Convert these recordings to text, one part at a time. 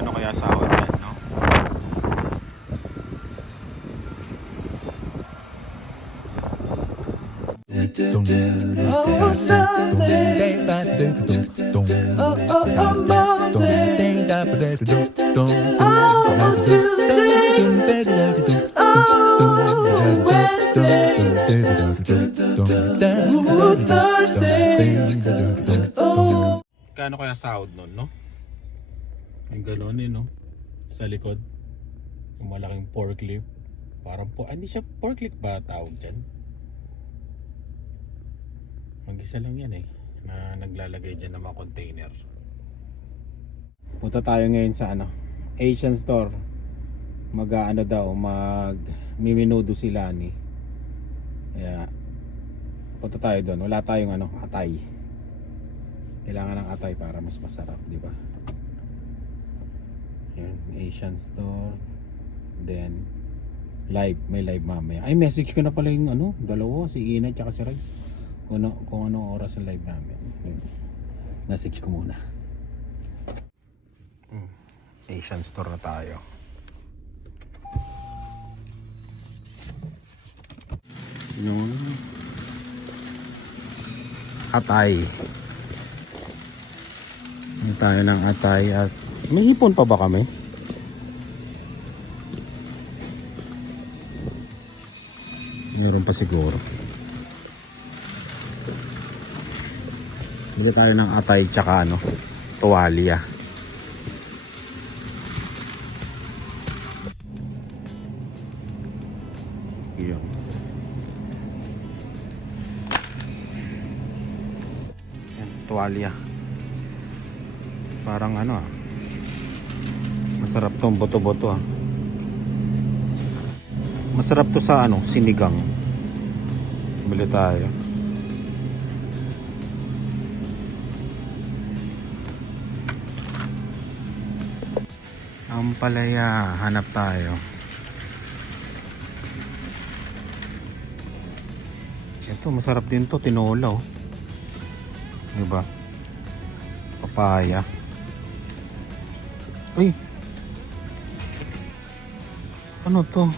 Magkano kaya sahod yan, no? Oh, Sunday. Oh, Monday. Oh, Tuesday. Oh, Wednesday. Ooh, Thursday. Oh. Magkano kaya sahod nun, no? May galon no? Sa likod. Yung malaking forklift. Parang po, hindi siya forklift ba tawag dyan? Mag-isa lang yan na naglalagay dyan ng mga container. Punta tayo ngayon sa Asian store. Mag miminudo sila ni. Kaya punta tayo doon. Wala tayong atay. Kailangan ng atay para mas masarap, di ba? Yan, Asian store. Then may live mamaya. Ay, message ko na pala yung dalawa, si Ina at si Rice. Kung ano oras ang live namin. Message ko muna. Asian store na tayo. Yun. Atay. Hindi tayo ng atay at may hipon pa ba kami? Meron pa siguro. Bili tayo ng atay tsaka tuwalya. Yun. Yan, tuwalya. Parang masarap tong boto-boto Masarap to sa sinigang. Bili tayo. Ampalaya, hanap tayo. Ito masarap din to, tinola diba? Papaya. Uy, ano to?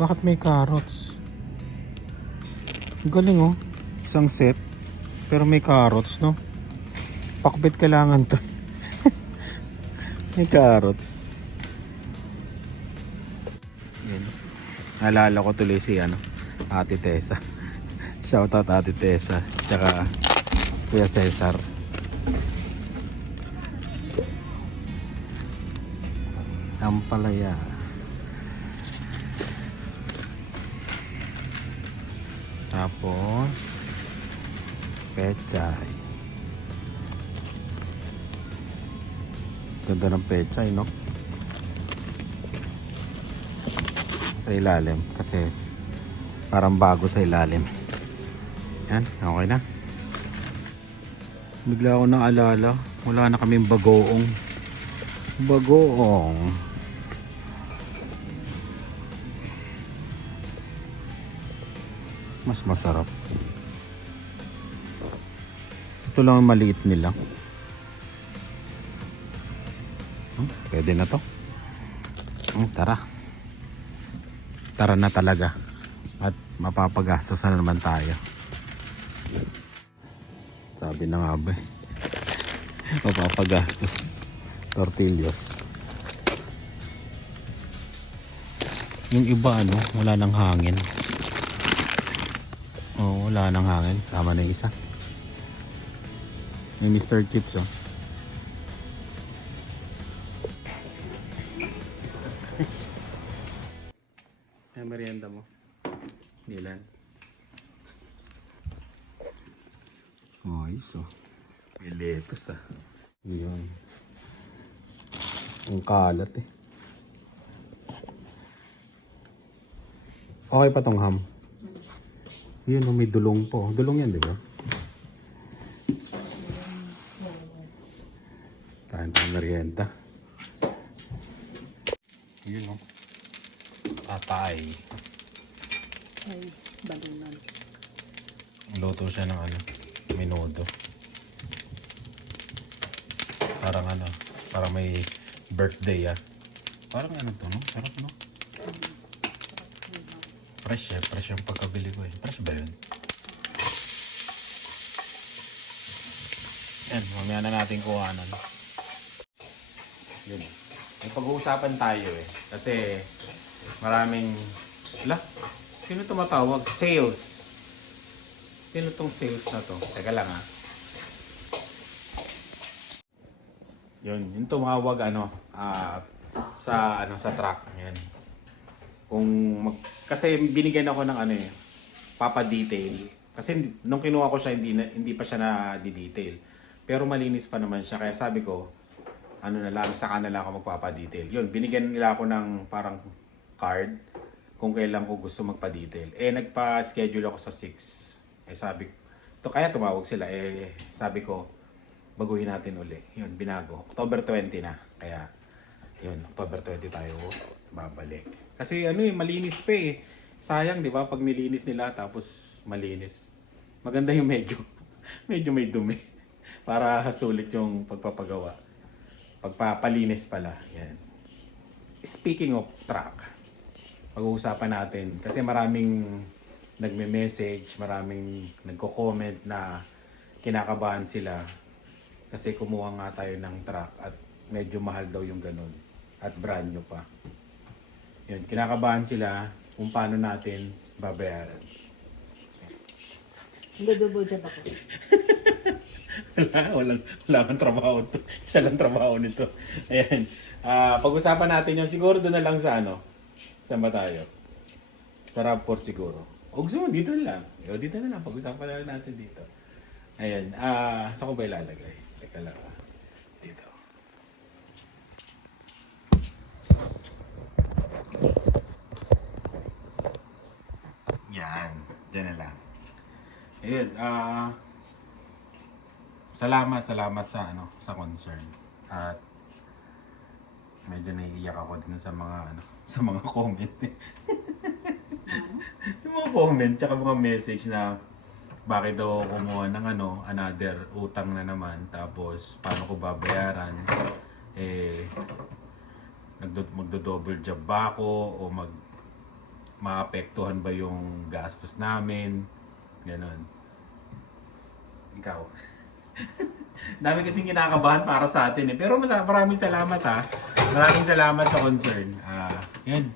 Bakit may carrots? Galing isang set pero may carrots, no? Pakbet kailangan to. May carrots. Yan. Naalala ko tuloy si Ate Tessa. Shoutout Ate Tessa tsaka Kuya Cesar. Ampalaya. Tapos pechay. Ganda ng pechay, no? Sa ilalim kasi parang bago sa ilalim. Yan, okay na. Bigla ako naalala, wala na kaming bagoong. Mas masarap. Ito lang ang maliit nila. Pwede na to. Tara na talaga. At mapapagastos na naman tayo. Sabi na nga ba mapapagastos. Tortillos. Yung iba wala nang hangin. Wala nang hangin. Tama na yung isa. Yung Mr. Chips Ay, merienda mo. Nilan. Ayos may lettuce Yun. Ang kalat Okay pa tong ham. Yun may dulong po. Dulong yan, di ba? Kain tayong merienda. Yun Atay. Ay, balunan. Luto siya ng menudo. Parang parang may birthday Parang ano to, no? Sarap, no? Fresh fresh yung pagkabili ko Fresh ba yun? Yan, mamaya na natin kuhanan. Yun. May pag-uusapan tayo Kasi maraming... Sino tumatawag? Sales. Sino tong sales na to? Teka lang Yun, yung tumawag sa truck. Yan. Kasi binigyan ako ng papa-detail. Kasi nung kinuha ko siya, hindi pa siya na-detail. Pero malinis pa naman siya. Kaya sabi ko, saka na lang ako magpapa-detail. Yun, binigyan nila ako ng parang card kung kailan ko gusto magpa-detail. Nagpa-schedule ako sa 6. Kaya tumawag sila. Sabi ko, baguhin natin uli. Yun, binago. October 20 na. Kaya, yun, October 20 tayo babalik. Kasi malinis pa Sayang, di ba? Pag nilinis nila, tapos malinis. Maganda yung medyo may dumi. Para sulit yung pagpapagawa. Pagpapalinis pala. Yan. Speaking of truck, pag-uusapan natin. Kasi maraming nagme-message, maraming nagko-comment na kinakabahan sila. Kasi kumuha nga tayo ng truck at medyo mahal daw yung ganun. At brand new pa. Yun, kinakabahan sila kung paano natin babayaran. Hindi double job ako. wala kang trabaho to. Isa lang trabaho nito. Ayan. Pag-usapan natin yun. Siguro doon na lang sa Saan ba tayo? Sa RAV4 siguro. O gusto mo, dito na lang. Dito na lang. Pag-usapan na lang natin dito. Ayan. Saan ko ba ilalagay? Teka lang. Dito. Yan. Diyan na lang. Ayun. Salamat sa concern. At medyo naiiyak ako din sa mga comment. Yung mga comment tsaka mga message na bakit daw kumuha ng another utang na naman, tapos paano ko babayaran, magdo-double job ba ako o maapektuhan ba yung gastos namin, ganon. Ikaw. Dami kasing kinakabahan para sa atin pero maraming salamat maraming salamat sa concern. Yan.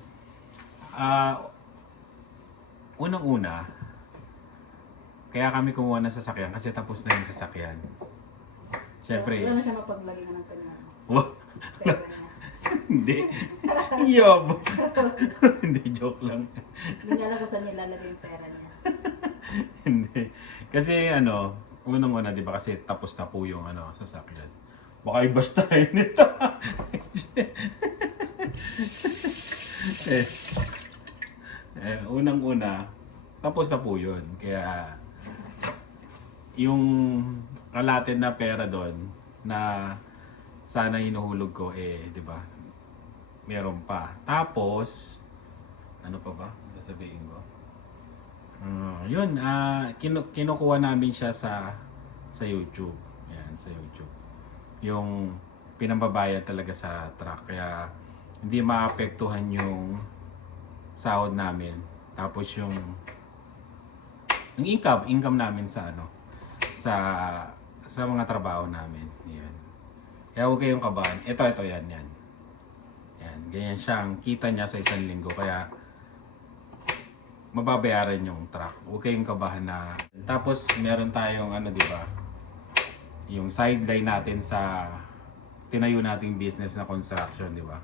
Unang-una, kaya kami kumuha ng sasakyan kasi tapos na yung sasakyan. Siyempre. Wala na siya mapaglagay ng kanya. Hindi. Yob. Hindi, joke lang. Hindi niya alam kung saan niya lalagay yung pera niya. Hindi. Kasi unang-una, di ba kasi tapos na po yung sasakyan. Baka i-basta nito. Unang-una, tapos na po yun. Kaya, yung kalatin na pera doon na sana hinuhulog ko, di ba? Meron pa. Tapos, ano pa ba? Sasabihin ko. Yun, kinukuha namin siya sa YouTube. Yan, sa YouTube. Yung pinambabayad talaga sa truck. Kaya, hindi maapektuhan yung sahod namin. Tapos yung income namin sa sa mga trabaho namin. Yan. Kaya huwag kayong kabahan. Ito, yan. Yan, ganyan siyang kita niya sa isang linggo. Kaya, mababayaran yung truck. Huwag kayong kabahan na. Tapos, meron tayong di ba? Yung sideline natin sa tinayo nating business na construction, di ba?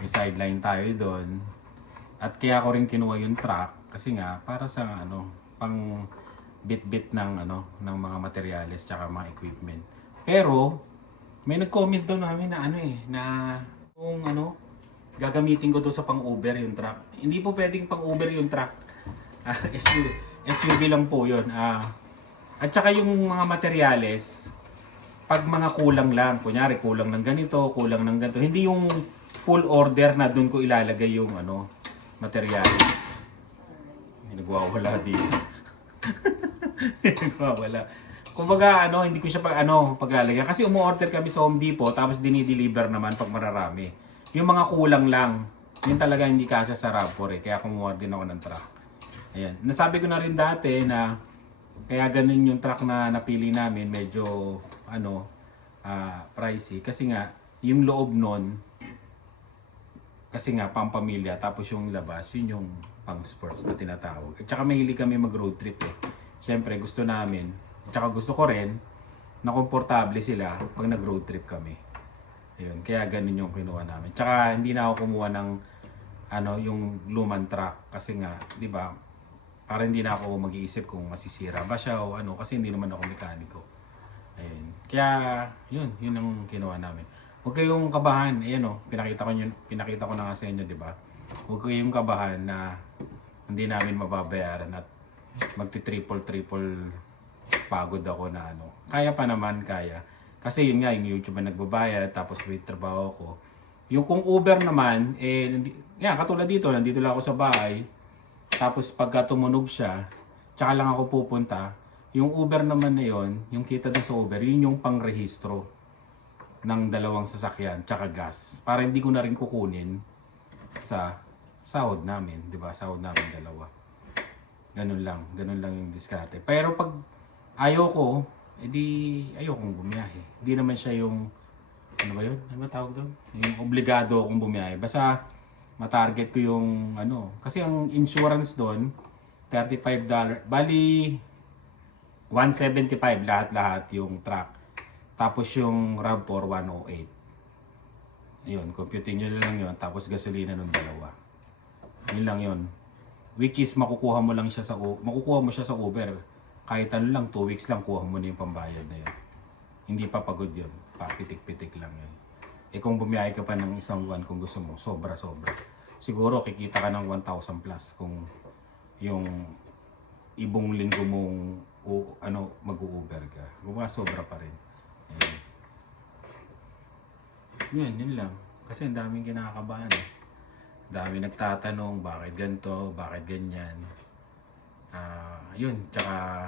May sideline tayo doon. At kaya ko rin kinuha yung truck kasi nga para sa pang bit-bit ng ng mga materyales tsaka mga equipment. Pero may nag-comment doon namin na na kung gagamitin ko to sa pang-Uber yung truck. Hindi po pwedeng pang-Uber yung truck. SUV lang po 'yon. At saka yung mga materyales pag mga kulang lang, kunyari kulang ng ganito, kulang ng ganito, hindi yung full order na doon ko ilalagay yung materyales. May nagwawala dito. Nagwawala. Kumbaga hindi ko siya paglalagyan kasi umu-order kami sa Home Depot tapos dinideliver naman pag mararami. Yung mga kulang lang, yun talaga hindi kasya sa RAV4 kaya kumuha din ako ng truck. Ayan. Nasabi ko na rin dati na kaya ganun yung truck na napili namin, medyo pricey kasi nga yung loob nun kasi nga pampamilya tapos yung labas yun yung pang sports na tinatawag. At saka mahilig kami mag road trip eh. Siyempre gusto namin, at saka gusto ko rin na komportable sila pag nag road trip kami. Ayun, kaya ganun yung kinuha namin. Tsaka hindi na ako kumuha ng yung lumang truck kasi nga, 'di ba? Para hindi na ako mag-iisip kung masisira ba siya o kasi hindi naman ako mekaniko. Ayun. Kaya yun ang kinuha namin. Huwag kayong kabahan, pinakita ko na nga sa inyo, 'di ba? Huwag kayong kabahan na hindi namin mababayaran at magti-triple pagod ako na Kaya pa naman, kaya. Kasi yun nga, yung YouTube na nagbabayad, tapos may trabaho ko. Yung kung Uber naman, katulad dito, nandito lang ako sa bahay. Tapos pagka tumunog siya, tsaka lang ako pupunta. Yung Uber naman na yun, yung kita doon sa Uber, yun yung pangrehistro ng dalawang sasakyan, tsaka gas. Para hindi ko na rin kukunin sa sahod namin, di ba? Sahod namin dalawa. Ganun lang yung diskarte. Pero pag ayoko, ayokong bumiyahe. Hindi naman siya yung, ano ba yun? Ano ba tawag doon? Yung obligado akong bumiyahe. Basta matarget ko yung, kasi ang insurance doon, $35. Bali, $175 lahat-lahat yung truck. Tapos yung RAV4, $108. Ayun, computing nyo lang yun. Tapos gasolina ng dalawa. Yun lang yun. Which is makukuha mo siya sa Uber. Kahit lang, 2 weeks lang, kuha mo na yung pambayad na yun. Hindi pa pagod yun. Papitik-pitik lang yun. Kung bumiyahe ka pa ng isang buwan kung gusto mo, sobra-sobra. Siguro kikita ka ng 1,000 plus kung yung ibong linggo mong mag-u-Uber ka. Sobra pa rin. Yun lang. Kasi ang daming kinakabahan eh. Dami nagtatanong, bakit ganito, bakit ganyan. Yun, tsaka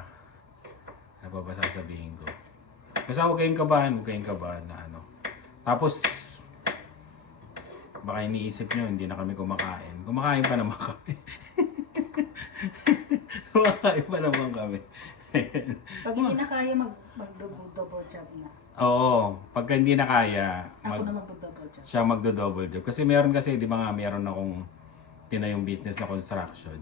ano pa ba sasabihin ko? Basta huwag kayong kabahan na Tapos, baka iniisip nyo, hindi na kami kumakain. Kumakain pa naman kami. Kumakain pa naman kami. Pag hindi na kaya, mag-double job na. Oo, pagka hindi na kaya, Ako na mag-double job. siya magdo-double job. Kasi meron meron akong tinayong business na construction.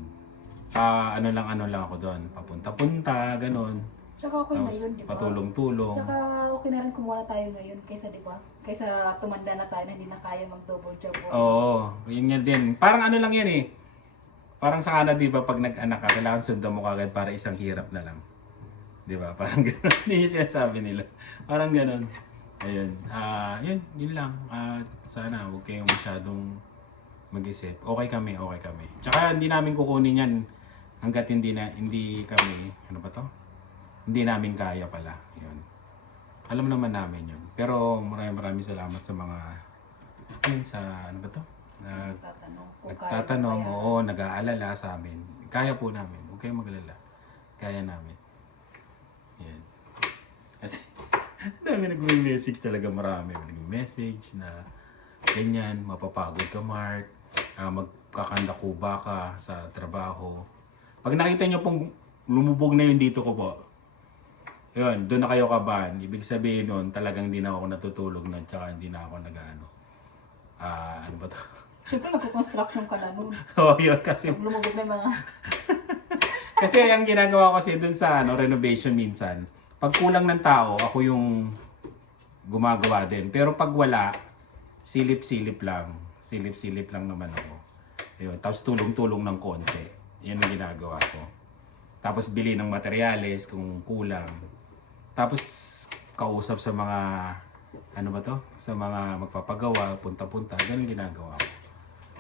Ano lang ako doon, papunta-punta, ganun. Tsaka okay na yun, di ba? Patulong-tulong. Tsaka okay na rin kumuha na tayo ngayon kaysa, di ba? Kaysa tumanda na tayo na hindi na kaya mag-double job. Oo, yun yan din. Parang lang yan eh. Parang sa Canada, di ba, pag nag-anak ka, kailangan sundan mo kagad para isang hirap na lang. Di ba? Parang gano'n. Hindi yung sinasabi nila. Parang gano'n. Ayun. Yun lang. Sana huwag kayong masyadong mag-isip. Okay kami. Tsaka hindi namin kukunin yan hanggat hindi kami, hindi namin kaya pala. Yun. Alam naman namin yun. Pero maraming salamat sa mga, nagtatanong, oo, nag-aalala sa amin. Kaya po namin. Huwag kayong mag-alala. Kaya namin. Yan. Kasi, dami nag-message talaga, marami. Nag-message na ganyan, mapapagod ka, Mark. Magkakandakuba ka sa trabaho. Pag nakita nyo pong lumubog na yun dito ko po, yun, doon na kayo kabahan. Ibig sabihin nun, talagang hindi na ako natutulog na, tsaka hindi na ako ano ba to? Siyempre magpo-construction ka na nun. Oo, yun, kasi Lumubog na yung mga... kasi ang ginagawa ko kasi dun sa renovation minsan, pag kulang ng tao, ako yung gumagawa din. Pero pag wala, silip-silip lang. Silip-silip lang naman ako. Ayun, tapos tulong-tulong ng konti. Yan ang ginagawa ko. Tapos bili ng materyales kung kulang. Tapos kausap sa mga sa mga magpapagawa, punta-punta, ganun ginagawa ko.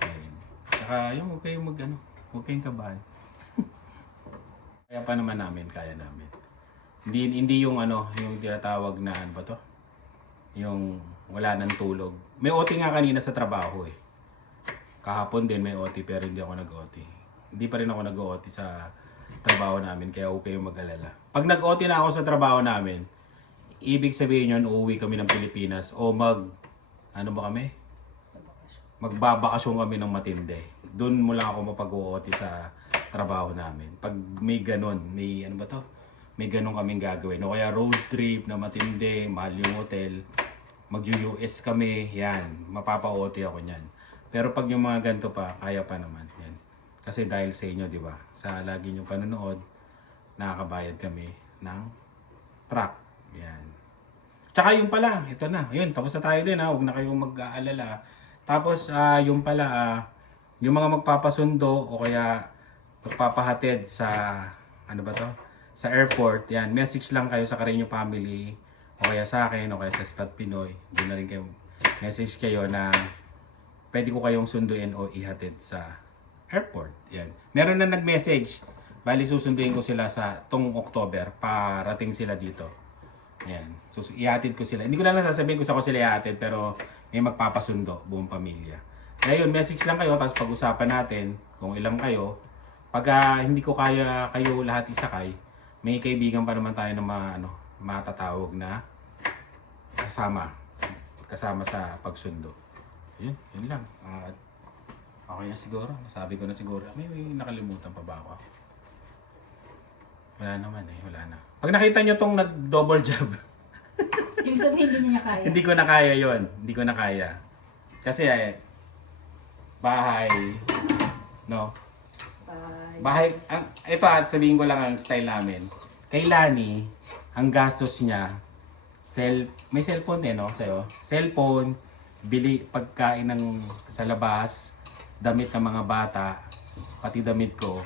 Ayun. Saka yung huwag kayong kabahan. Kaya pa naman kaya namin. Hindi yung yung tinatawag na yung wala nang tulog. May OT nga kanina sa trabaho eh. Kahapon din may OT pero hindi ako nag-OT. Hindi pa rin ako nag-OT sa trabaho namin, kaya huwag kayong mag-alala. Pag nag-OT na ako sa trabaho namin, ibig sabihin yun, uuwi kami ng Pilipinas o ano ba kami? Magbabakasyon kami ng matindi. Doon mo lang ako mapag-OT sa trabaho namin. Pag may ganun, may ano ba to? May ganun kaming gagawin. O kaya road trip na matindi, mahal yung hotel, mag-US kami, yan, mapapa-OT ako niyan. Pero pag yung mga ganito pa, kaya pa naman. Yan. Kasi dahil sa inyo, di ba? Sa lagi nyo panonood, nakakabayad kami ng truck. Yan. Tsaka yung pala, ito na. Yun, tapos na tayo din ha. Huwag na kayong mag-aalala. Tapos, yung pala, yung mga magpapasundo o kaya magpapahatid sa, ano ba to? Sa airport, yan. Message lang kayo sa Carreño family o kaya sa akin o kaya sa Spat Pinoy. Doon na rin kayo, message kayo na pwede ko kayong sunduin o ihatid sa airport. Yan. Meron na nag-message. Bali, susunduin ko sila sa tong October. Parating sila dito. Yan. So, ihatid ko sila. Hindi ko na lang sasabihin kung saan ko sila ihatid, pero may magpapasundo, buong pamilya. Ngayon, message lang kayo, tapos pag-usapan natin kung ilang kayo. Pag hindi ko kaya kayo lahat isakay, may kaibigan pa naman tayo na matatawag na kasama sa pagsundo. Yun lang. Okay na siguro. Nasabi ko na siguro. May nakalimutan pa ba ako? Wala naman wala na. Pag nakita nyo tong nag-double job, Ibig sabihin, hindi niya kaya. hindi ko na kaya yon. Hindi ko na kaya. Kasi bahay, no? Bahay, ito sabihin ko lang ang style namin. Kay Lani, ang gastos niya, may cellphone no, sa'yo? Cellphone, bili pagkain sa labas, damit ng mga bata, pati damit ko,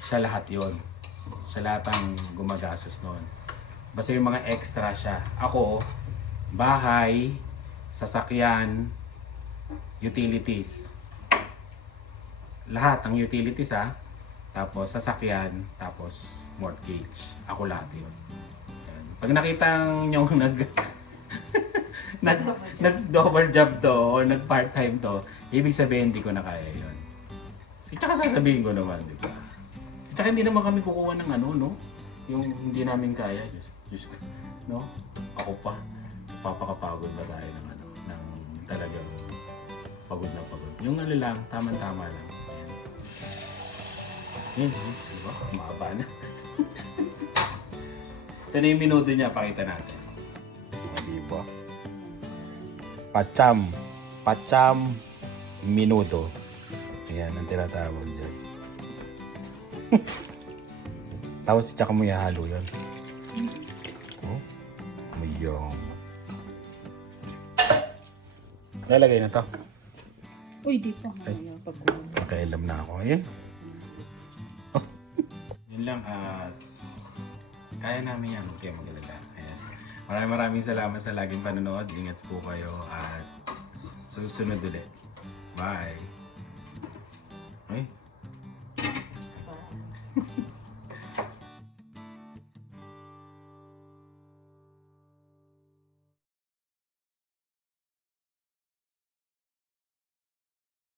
siya lahat yon. Siya lahat ang gumagastos noon. Basta yung mga extra siya. Ako, bahay, sasakyan, utilities. Lahat ng utilities tapos sasakyan, tapos mortgage. Ako lahat yun. Yan. Pag nakita nyo nag-double job to o nag-part-time to, ibig sabihin hindi ko na kaya yun. Tsaka sasabihin ko naman, di ba? Tsaka hindi naman kami kukuha ng no? Yung hindi namin kaya. Diyos ko, no? Ako pa. Papakapagod na tayo ng talagang pagod na pagod. Yung lang, tama-tama lang. Yan, diba? Mahaba na. Ito na yung minuto niya, pakita natin. Hindi po. Pacham minuto. Yan ang tinatawag dyan. Tapos tsaka mo ihalo yun. Oh, mayong. Lalagay na to. Uy, di pa. Makailam na ako. Ayan. Oh. Yun lang. Kaya namin yan. Huwag kayo mag-alala. Ayan. Maraming salamat sa laging panonood. Ingat po kayo. At sa susunod ulit. Bye. Ay. Bye.